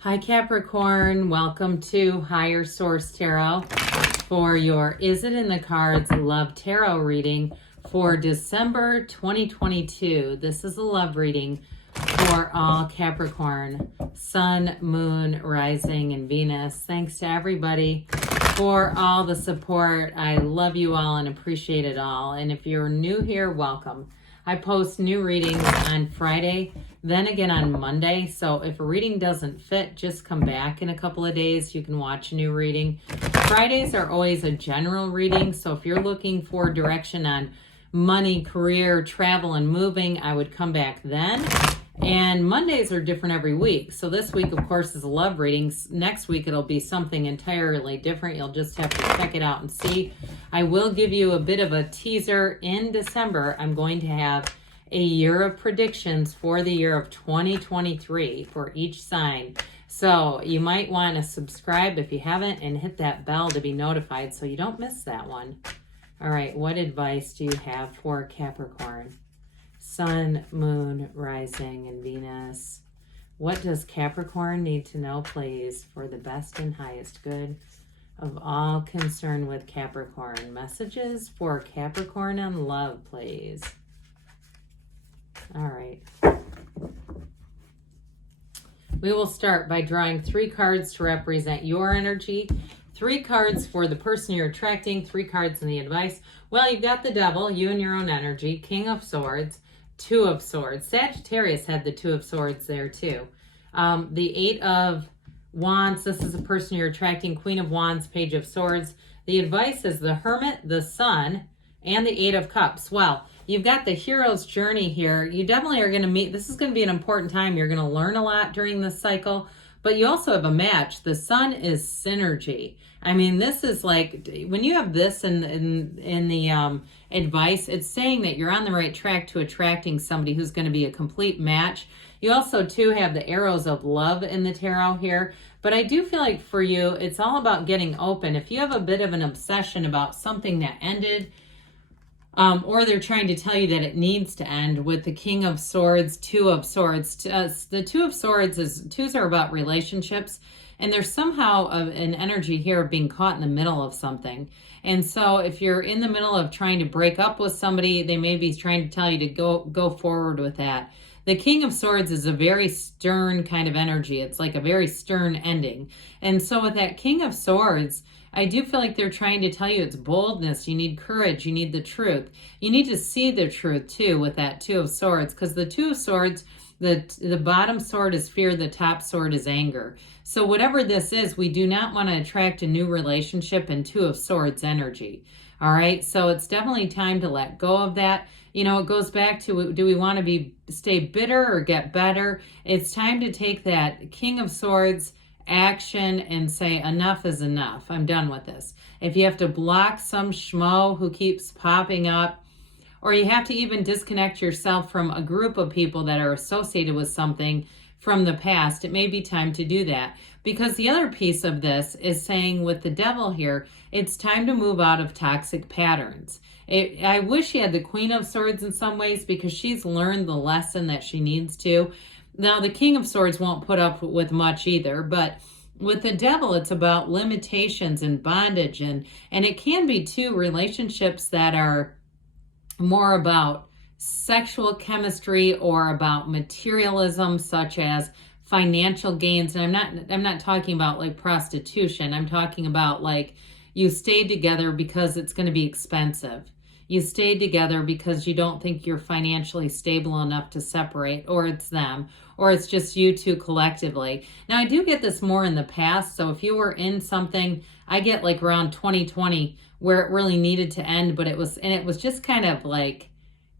Hi Capricorn, welcome to Higher Source Tarot for your Is It in the Cards Love Tarot reading for December 2022. This is a love reading for all Capricorn, Sun, Moon, Rising, and Venus. Thanks to everybody for all the support. I love you all and appreciate it all. And if you're new here, welcome. I post new readings on Friday, then again on Monday. So if a reading doesn't fit, just come back in a couple of days. You can watch a new reading. Fridays are always a general reading. So if you're looking for direction on money, career, travel, and moving, I would come back then. And Mondays are different every week. So this week, of course, is love readings. Next week, it'll be something entirely different. You'll just have to check it out and see. I will give you a bit of a teaser. In December, I'm going to have a year of predictions for the year of 2023 for each sign. So you might want to subscribe if you haven't and hit that bell to be notified so you don't miss that one. All right, what advice do you have for Capricorn? Sun, Moon, Rising, and Venus. What does Capricorn need to know, please, for the best and highest good of all concerned with Capricorn? Messages for Capricorn on love, please. All right. We will start by drawing 3 cards to represent your energy, 3 cards for the person you're attracting, 3 cards in the advice. Well, you've got the Devil, you and your own energy, King of Swords, 2 of Swords. Sagittarius had the 2 of Swords there too. The 8 of Wands, this is the person you're attracting, Queen of Wands, Page of Swords. The advice is the Hermit, the Sun, and the 8 of Cups. Well, you've got the hero's journey here. You definitely are going to meet, this is going to be an important time. You're going to learn a lot during this cycle, but you also have a match. The Sun is synergy. I mean, this is like, when you have this in the advice, it's saying that you're on the right track to attracting somebody who's going to be a complete match. You also, too, have the arrows of love in the tarot here. But I do feel like for you, it's all about getting open. If you have a bit of an obsession about something that ended, or they're trying to tell you that it needs to end with the King of Swords, 2 of Swords. The 2 of Swords is, 2s are about relationships. And there's somehow an energy here of being caught in the middle of something. And so if you're in the middle of trying to break up with somebody, they may be trying to tell you to go forward with that. The King of Swords is a very stern kind of energy. It's like a very stern ending. And so with that King of Swords, I do feel like they're trying to tell you it's boldness. You need courage. You need the truth. You need to see the truth too with that 2 of Swords, because the 2 of Swords, the bottom sword is fear, the top sword is anger. So whatever this is, we do not want to attract a new relationship in 2 of Swords energy. All right, so it's definitely time to let go of that. You know, it goes back to, do we want to stay bitter or get better? It's time to take that King of Swords action and say, enough is enough. I'm done with this. If you have to block some schmo who keeps popping up, or you have to even disconnect yourself from a group of people that are associated with something from the past, it may be time to do that. Because the other piece of this is saying with the Devil here, it's time to move out of toxic patterns. I wish you had the Queen of Swords in some ways, because she's learned the lesson that she needs to. Now, the King of Swords won't put up with much either, but with the Devil, it's about limitations and bondage, and it can be too relationships that are more about sexual chemistry or about materialism, such as financial gains. And I'm not talking about like prostitution. I'm talking about like you stayed together because it's going to be expensive. You stayed together because you don't think you're financially stable enough to separate, or it's them, or it's just you two collectively. Now, I do get this more in the past. So if you were in something, I get like around 2020 where it really needed to end, but it was just kind of like,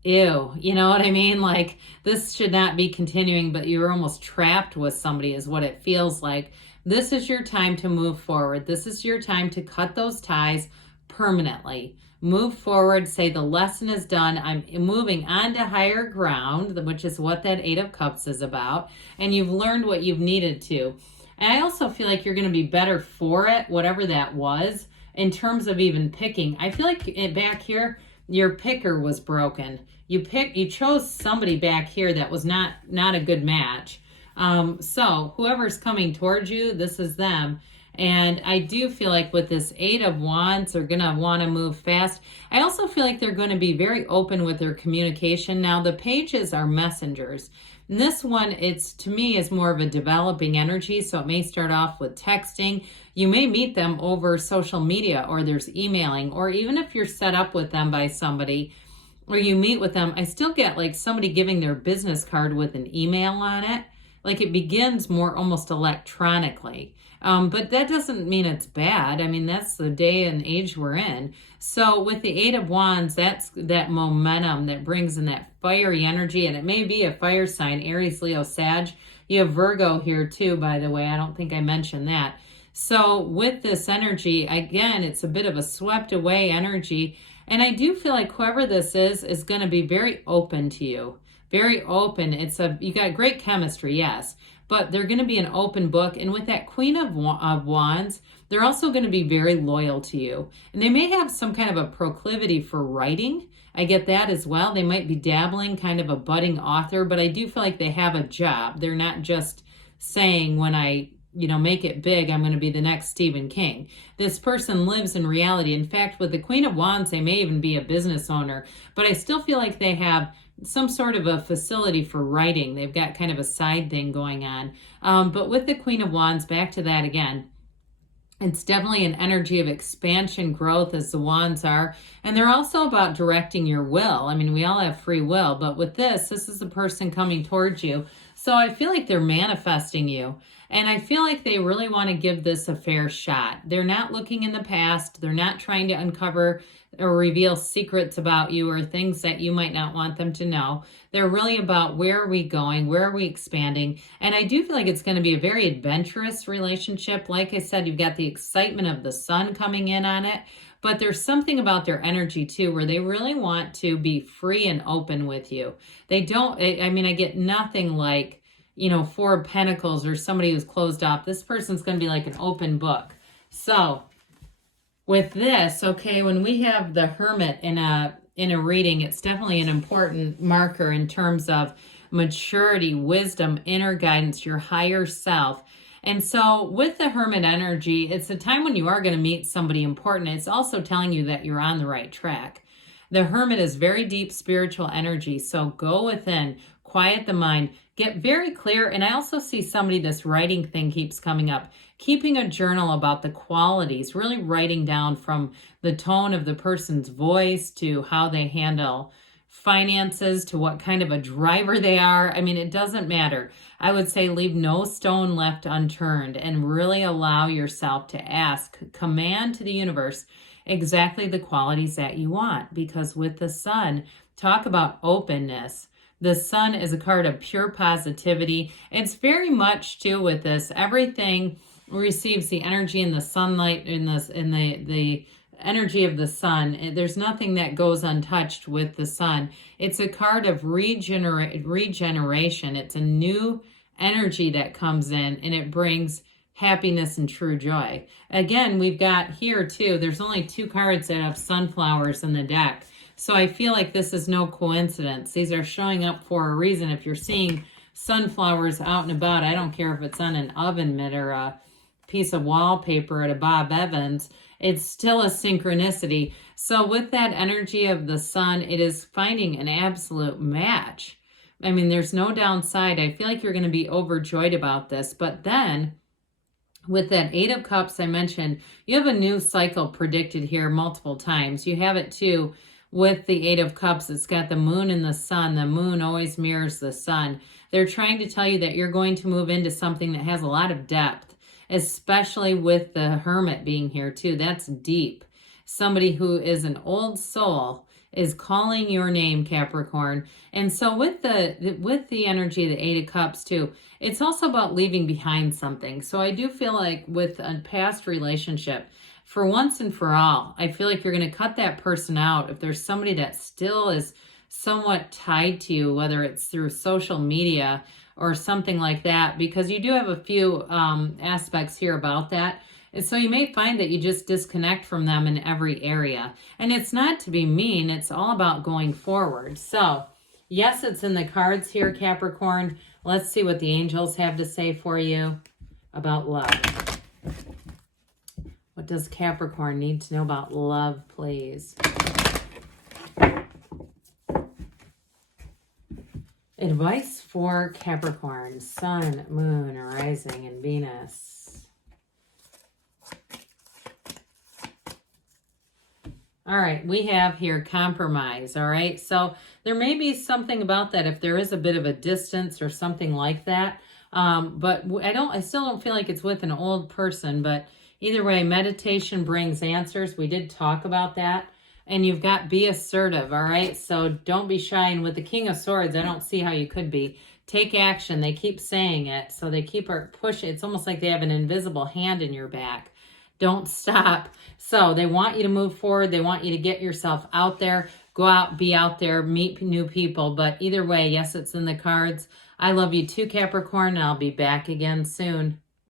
ew, you know what I mean? Like, this should not be continuing, but you're almost trapped with somebody is what it feels like. This is your time to move forward. This is your time to cut those ties permanently. Move forward, say the lesson is done. I'm moving on to higher ground, which is what that 8 of Cups is about. And you've learned what you've needed to. And I also feel like you're going to be better for it, whatever that was, in terms of even picking. I feel like back here, your picker was broken. You chose somebody back here that was not a good match. So whoever's coming towards you, this is them. And I do feel like with this Eight of Wands, they're going to want to move fast. I also feel like they're going to be very open with their communication. Now, the pages are messengers. And this one, it's to me is more of a developing energy. So it may start off with texting. You may meet them over social media, or there's emailing, or even if you're set up with them by somebody or you meet with them, I still get like somebody giving their business card with an email on it. Like it begins more almost electronically. But that doesn't mean it's bad. I mean, that's the day and age we're in. So with the Eight of Wands, that's that momentum that brings in that fiery energy. And it may be a fire sign, Aries, Leo, Sag. You have Virgo here too, by the way. I don't think I mentioned that. So with this energy, again, it's a bit of a swept away energy. And I do feel like whoever this is going to be very open to you. Very open. You got great chemistry, yes, but they're going to be an open book. And with that Queen of Wands, they're also going to be very loyal to you. And they may have some kind of a proclivity for writing. I get that as well. They might be dabbling, kind of a budding author, but I do feel like they have a job. They're not just saying, when I make it big, I'm going to be the next Stephen King. This person lives in reality. In fact, with the Queen of Wands, they may even be a business owner, but I still feel like they have some sort of a facility for writing. They've got kind of a side thing going on. But with the Queen of Wands, back to that again, it's definitely an energy of expansion, growth, as the wands are. And they're also about directing your will. I mean, we all have free will, but with this is the person coming towards you. So I feel like they're manifesting you. And I feel like they really want to give this a fair shot. They're not looking in the past. They're not trying to uncover or reveal secrets about you or things that you might not want them to know. They're really about, where are we going? Where are we expanding? And I do feel like it's going to be a very adventurous relationship. Like I said, you've got the excitement of the sun coming in on it, but there's something about their energy too, where they really want to be free and open with you. They don't, I mean, I get nothing like, Four of Pentacles or somebody who's closed off. This person's going to be like an open book. So with this, okay, when we have the Hermit in a reading, it's definitely an important marker in terms of maturity, wisdom, inner guidance, your higher self. And so with the Hermit energy, it's a time when you are going to meet somebody important. It's also telling you that you're on the right track. The Hermit is very deep spiritual energy. So go within, quiet the mind, get very clear. And I also see somebody, this writing thing keeps coming up, keeping a journal about the qualities, really writing down from the tone of the person's voice to how they handle finances to what kind of a driver they are. I mean, it doesn't matter. I would say leave no stone left unturned and really allow yourself to ask, command to the universe exactly the qualities that you want. Because with the Sun, talk about openness. The Sun is a card of pure positivity. It's very much too with this, everything receives the energy and the sunlight in the energy of the sun. There's nothing that goes untouched with the Sun. It's a card of regeneration. It's a new energy that comes in, and it brings happiness and true joy. Again, we've got here too, there's only 2 cards that have sunflowers in the deck. So I feel like this is no coincidence. These are showing up for a reason. If you're seeing sunflowers out and about, I don't care if it's on an oven mitt or a piece of wallpaper at a Bob Evans, it's still a synchronicity. So with that energy of the Sun, it is finding an absolute match. I mean, there's no downside. I feel like you're going to be overjoyed about this. But then with that Eight of Cups I mentioned, you have a new cycle predicted here multiple times. You have it too with the Eight of Cups. It's got the moon and the sun. The moon always mirrors the sun. They're trying to tell you that you're going to move into something that has a lot of depth, especially with the Hermit being here too. That's deep. Somebody who is an old soul is calling your name, Capricorn. And so with the energy of the Eight of Cups too, it's also about leaving behind something. So I do feel like with a past relationship, for once and for all, I feel like you're going to cut that person out. If there's somebody that still is somewhat tied to you, whether it's through social media or something like that, because you do have a few aspects here about that. And so you may find that you just disconnect from them in every area. And it's not to be mean. It's all about going forward. So yes, it's in the cards here, Capricorn. Let's see what the angels have to say for you about love. What does Capricorn need to know about love, please? Advice for Capricorn, Sun, Moon, Rising, and Venus. All right, we have here compromise, all right? So there may be something about that if there is a bit of a distance or something like that. But I still don't feel like it's with an old person, but either way, meditation brings answers. We did talk about that. And you've got be assertive, all right? So don't be shy. And with the King of Swords, I don't see how you could be. Take action. They keep saying it. So they keep pushing. It's almost like they have an invisible hand in your back. Don't stop. So they want you to move forward. They want you to get yourself out there. Go out, be out there, meet new people. But either way, yes, it's in the cards. I love you too, Capricorn. And I'll be back again soon.